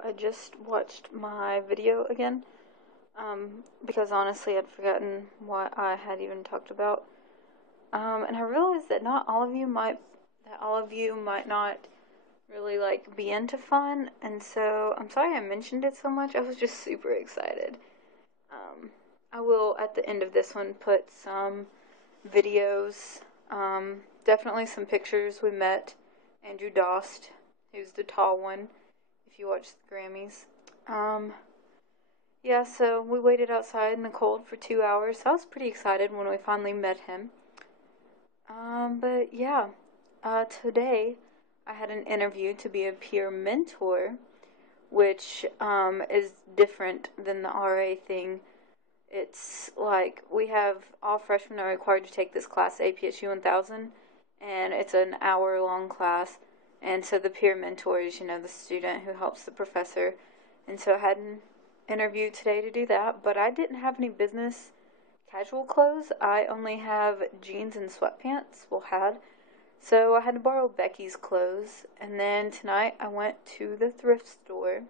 So I just watched my video again, because honestly I'd forgotten what I had even talked about. And I realized that all of you might not really like be into fun, and so I'm sorry I mentioned it so much. I was just super excited. Um, I will at the end of this one put some videos, definitely some pictures. We met Andrew Dost, who's the tall one, if you watch the Grammys. Yeah, so we waited outside in the cold for 2 hours. So I was pretty excited when we finally met him. But yeah, today I had an interview to be a peer mentor, which is different than the RA thing. It's like we have all freshmen are required to take this class, APSU 1000, and it's an hour-long class. And so the peer mentor is, the student who helps the professor. And so I had an interview today to do that, but I didn't have any business casual clothes. I only have jeans and sweatpants, so I had to borrow Becky's clothes. And then tonight I went to the thrift store.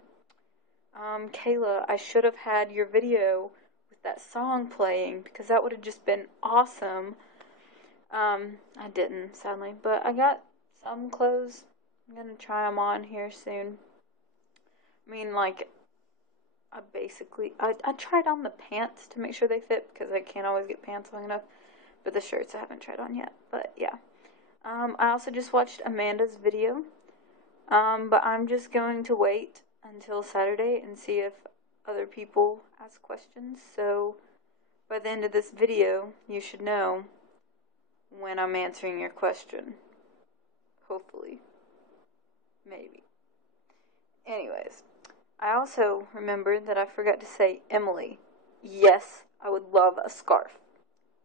Kayla, I should have had your video with that song playing, because that would have just been awesome. I didn't, sadly, but I got some clothes. I'm gonna try them on here soon. I mean, like, I tried on the pants to make sure they fit, because I can't always get pants long enough, but the shirts I haven't tried on yet. But yeah, I also just watched Amanda's video, but I'm just going to wait until Saturday and see if other people ask questions. So by the end of this video, you should know when I'm answering your question. Hopefully. Maybe. Anyways, I also remembered that I forgot to say Emily. Yes, I would love a scarf.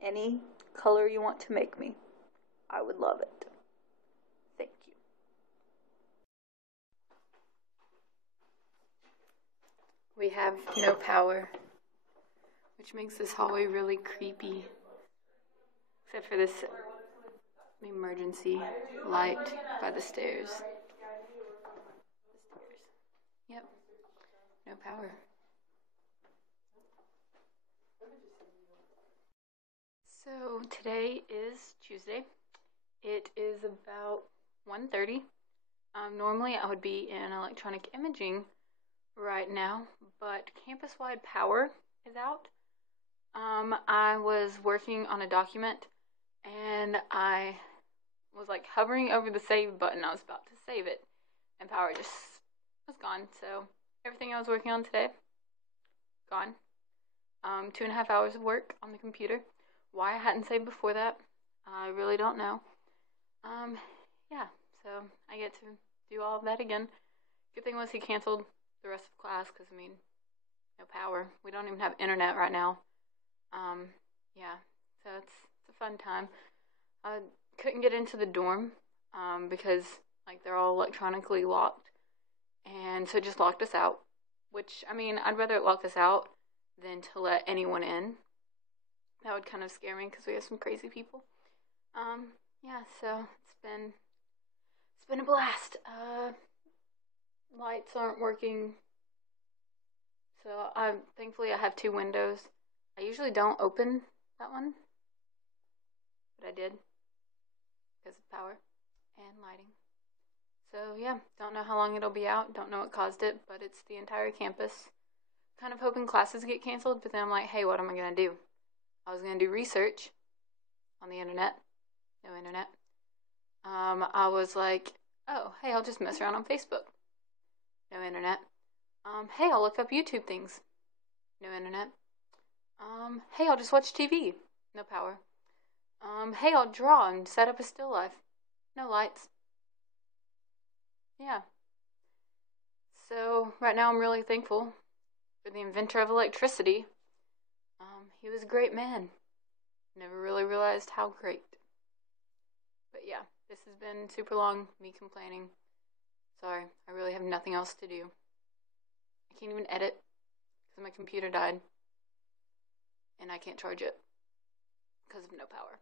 Any color you want to make me. I would love it. Thank you. We have no power, which makes this hallway really creepy. Except for this emergency light by the stairs. Yep. No power. So today is Tuesday. It is about 1:30. Normally I would be in electronic imaging right now, but campus-wide power is out. I was working on a document, and I was like hovering over the save button. I was about to save it, and power just was gone. So everything I was working on today, gone. 2.5 hours of work on the computer. Why I hadn't saved before that, I really don't know. Yeah, so I get to do all of that again. Good thing was he canceled the rest of class, because, no power. We don't even have internet right now. Yeah, so it's a fun time. I couldn't get into the dorm, because, they're all electronically locked, and so it just locked us out, which, I'd rather it lock us out than to let anyone in. That would kind of scare me, because we have some crazy people. Yeah, so it's been a blast. Lights aren't working, so thankfully I have 2 windows. I usually don't open that one, but I did, because of power and lighting. So yeah, don't know how long it'll be out, don't know what caused it, but it's the entire campus. Kind of hoping classes get canceled, but then I'm like, hey, what am I going to do? I was going to do research on the internet. No internet. I was like, oh, hey, I'll just mess around on Facebook. No internet. Hey, I'll look up YouTube things. No internet. Hey, I'll just watch TV. No power. Hey, I'll draw and set up a still life. No lights. Yeah. So, right now I'm really thankful for the inventor of electricity. He was a great man. Never really realized how great. But yeah, this has been super long, me complaining. Sorry, I really have nothing else to do. I can't even edit, because my computer died. And I can't charge it, because of no power.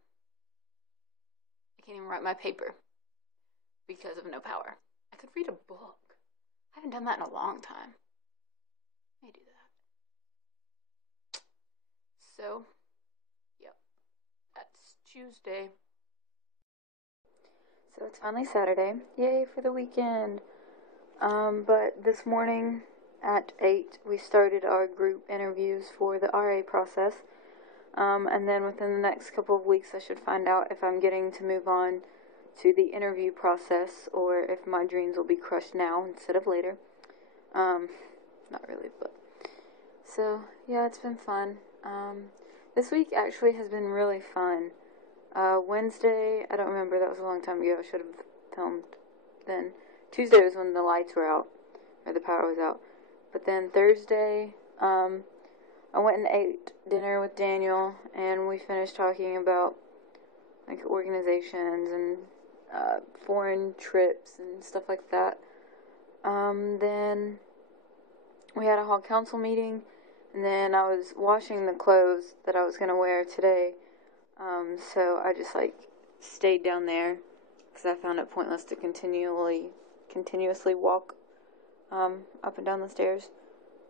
I can't even write my paper, because of no power. I could read a book. I haven't done that in a long time. Let me do that. So, yep, that's Tuesday. So it's finally Saturday. Yay for the weekend. But this morning at 8, we started our group interviews for the RA process. And then within the next couple of weeks, I should find out if I'm getting to move on to the interview process or if my dreams will be crushed now instead of later. Not really, but... So, yeah, it's been fun. This week actually has been really fun. Wednesday, I don't remember, that was a long time ago, I should have filmed then. Tuesday was when the lights were out, or the power was out. But then Thursday, I went and ate dinner with Daniel, and we finished talking about, like, organizations and, foreign trips and stuff like that. Then we had a hall council meeting, and then I was washing the clothes that I was going to wear today. So I just, like, stayed down there, because I found it pointless to continuously walk, up and down the stairs.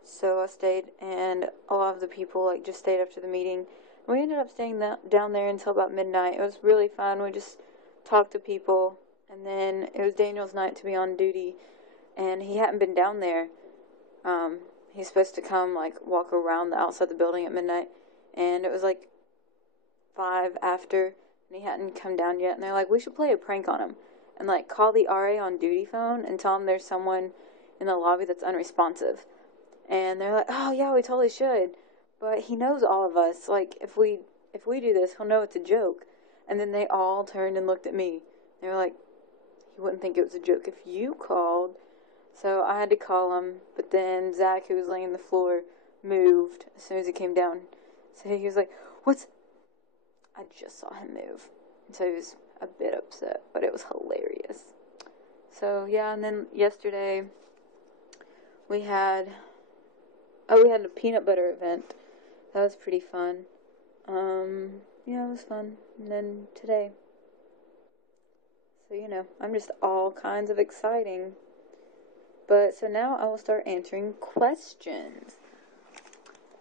So I stayed, and a lot of the people, like, just stayed after the meeting. We ended up staying down there until about midnight. It was really fun. We just talked to people, and then it was Daniel's night to be on duty, and he hadn't been down there. He's supposed to come, like, walk around the outside the building at midnight, and it was, like, 5 after, and he hadn't come down yet, and they're like, we should play a prank on him, and, like, call the RA on duty phone and tell him there's someone in the lobby that's unresponsive. And they're like, oh, yeah, we totally should, but he knows all of us. Like, if we do this, he'll know it's a joke. And then they all turned and looked at me. They were like, he wouldn't think it was a joke if you called. So I had to call him, but then Zach, who was laying on the floor, moved as soon as he came down. So he was like, what's... I just saw him move. So he was a bit upset, but it was hilarious. So, yeah, and then yesterday we had a peanut butter event. That was pretty fun. Yeah, it was fun. And then today. So, you know, I'm just all kinds of exciting. But, so now I will start answering questions.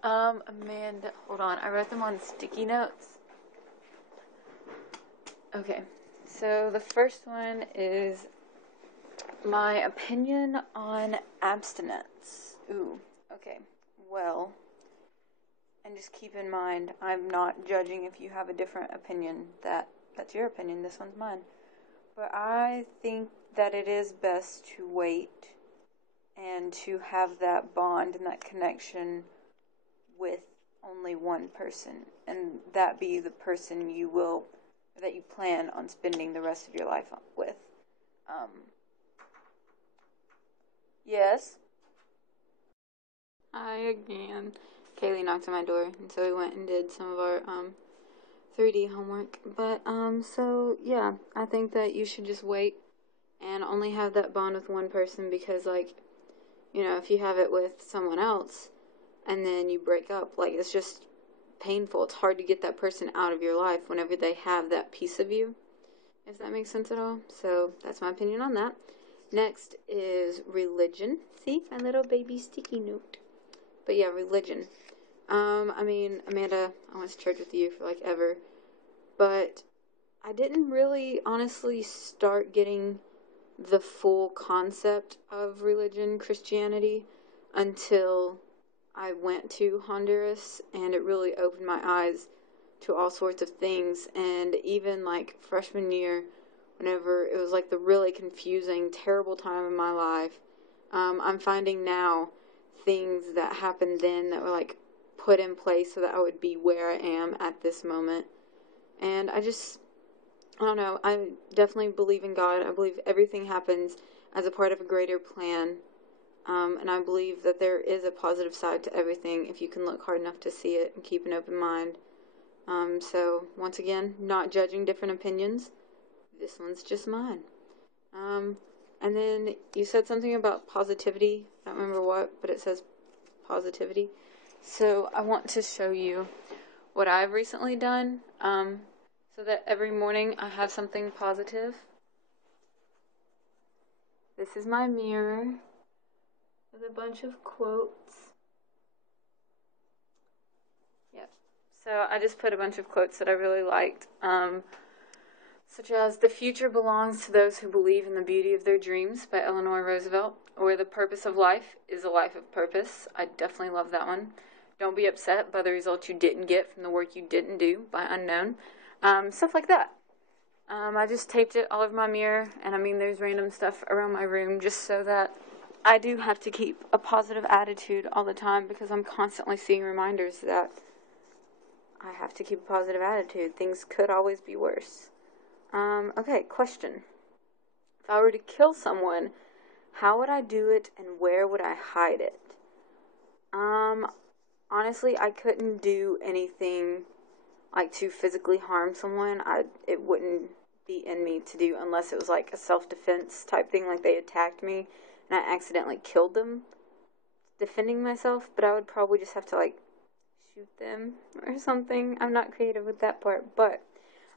Amanda, hold on. I wrote them on sticky notes. Okay, so the first one is my opinion on abstinence. Ooh, okay, well, and just keep in mind, I'm not judging if you have a different opinion. That's your opinion, this one's mine. But I think that it is best to wait and to have that bond and that connection with only one person, and that be the person that you plan on spending the rest of your life with. Yes? Hi again. Kaylee knocked on my door, and so we went and did some of our 3D homework. But so yeah, I think that you should just wait and only have that bond with one person, because, like, you know, if you have it with someone else and then you break up, like, it's just painful. It's hard to get that person out of your life whenever they have that piece of you, if that makes sense at all. So that's my opinion on that. Next is religion. See, my little baby sticky note. But yeah, religion. I mean, Amanda, I went to church with you for, like, ever, but I didn't really honestly start getting the full concept of religion, Christianity, until I went to Honduras, and it really opened my eyes to all sorts of things. And even, like, freshman year, whenever it was, like, the really confusing, terrible time in my life, I'm finding now things that happened then that were, like, put in place so that I would be where I am at this moment. And I don't know, I definitely believe in God. I believe everything happens as a part of a greater plan. And I believe that there is a positive side to everything if you can look hard enough to see it and keep an open mind. So, once again, not judging different opinions. This one's just mine. And then you said something about positivity. I don't remember what, but it says positivity. So I want to show you what I've recently done, so that every morning I have something positive. This is my mirror. bunch of quotes. Yep. So I just put a bunch of quotes that I really liked, such as "The future belongs to those who believe in the beauty of their dreams" by Eleanor Roosevelt, or "The purpose of life is a life of purpose." I definitely love that one. "Don't be upset by the results you didn't get from the work you didn't do" by Unknown. Stuff like that. I just taped it all over my mirror, and I mean there's random stuff around my room just so that I do have to keep a positive attitude all the time, because I'm constantly seeing reminders that I have to keep a positive attitude. Things could always be worse. Okay, question. If I were to kill someone, how would I do it and where would I hide it? Honestly, I couldn't do anything like to physically harm someone. It wouldn't be in me to do unless it was like a self-defense type thing, like they attacked me and I accidentally killed them defending myself. But I would probably just have to like shoot them or something. I'm not creative with that part, but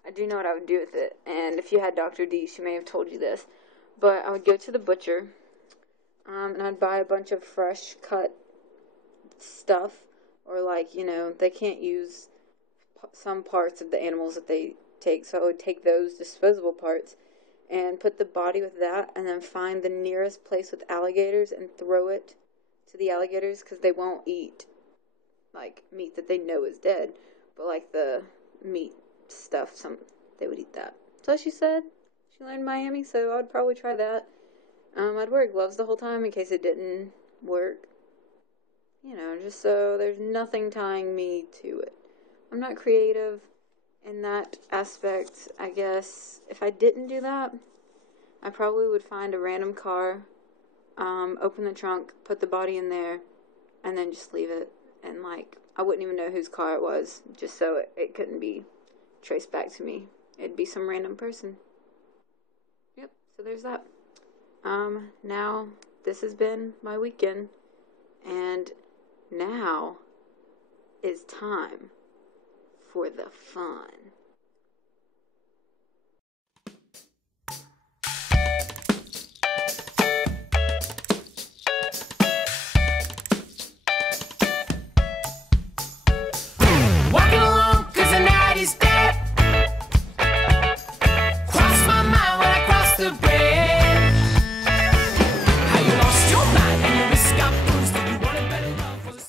I do know what I would do with it. And if you had Dr. D, she may have told you this, but I would go to the butcher, and I'd buy a bunch of fresh cut stuff, or like, they can't use some parts of the animals that they take, so I would take those disposable parts and put the body with that, and then find the nearest place with alligators and throw it to the alligators, because they won't eat like meat that they know is dead, but like the meat stuff, they would eat that. So she said she learned in Miami, so I'd probably try that. I'd wear gloves the whole time in case it didn't work, just so there's nothing tying me to it. I'm not creative in that aspect, I guess. If I didn't do that, I probably would find a random car, open the trunk, put the body in there, and then just leave it. And, I wouldn't even know whose car it was, just so it couldn't be traced back to me. It'd be some random person. Yep, so there's that. Now, this has been my weekend, and now is time for the fun. Walking along 'cause the night is dead. Cross my mind when I cross the bridge. How you lost your mind and your risk got bruised, and you wanted better love for the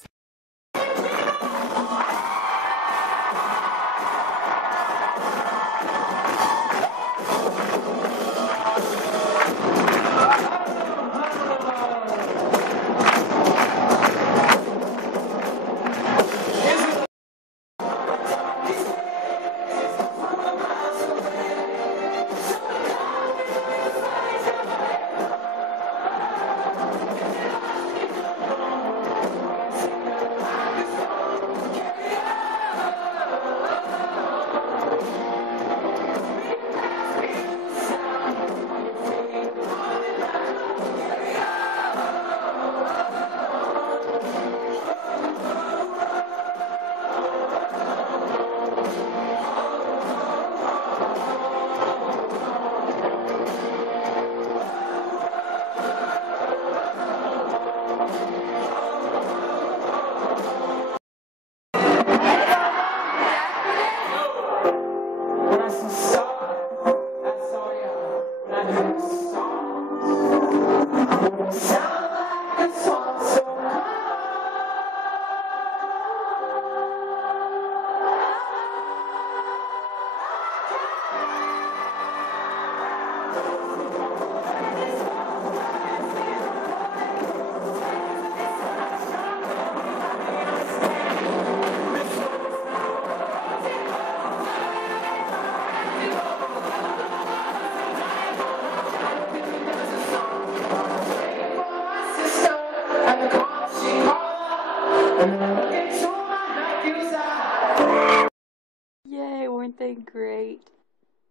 Yay, weren't they great?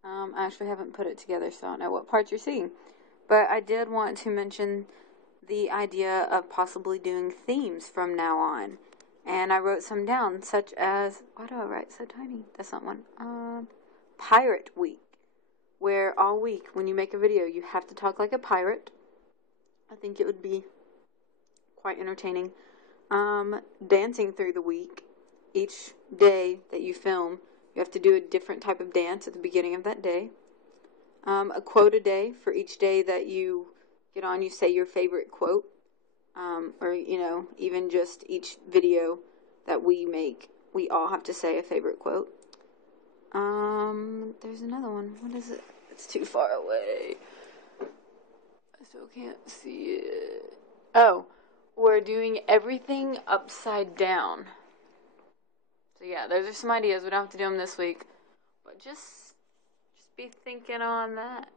I actually haven't put it together, so I don't know what parts you're seeing. But I did want to mention the idea of possibly doing themes from now on. And I wrote some down, such as, why do I write so tiny? That's not one. Pirate Week, where all week when you make a video, you have to talk like a pirate. I think it would be quite entertaining. Dancing through the week. Each day that you film, you have to do a different type of dance at the beginning of that day. A quote a day. For each day that you get on, you say your favorite quote. Or, even just each video that we make, we all have to say a favorite quote. There's another one. What is it? It's too far away. I still can't see it. Oh, we're doing everything upside down. So yeah, those are some ideas. We don't have to do them this week. But just be thinking on that.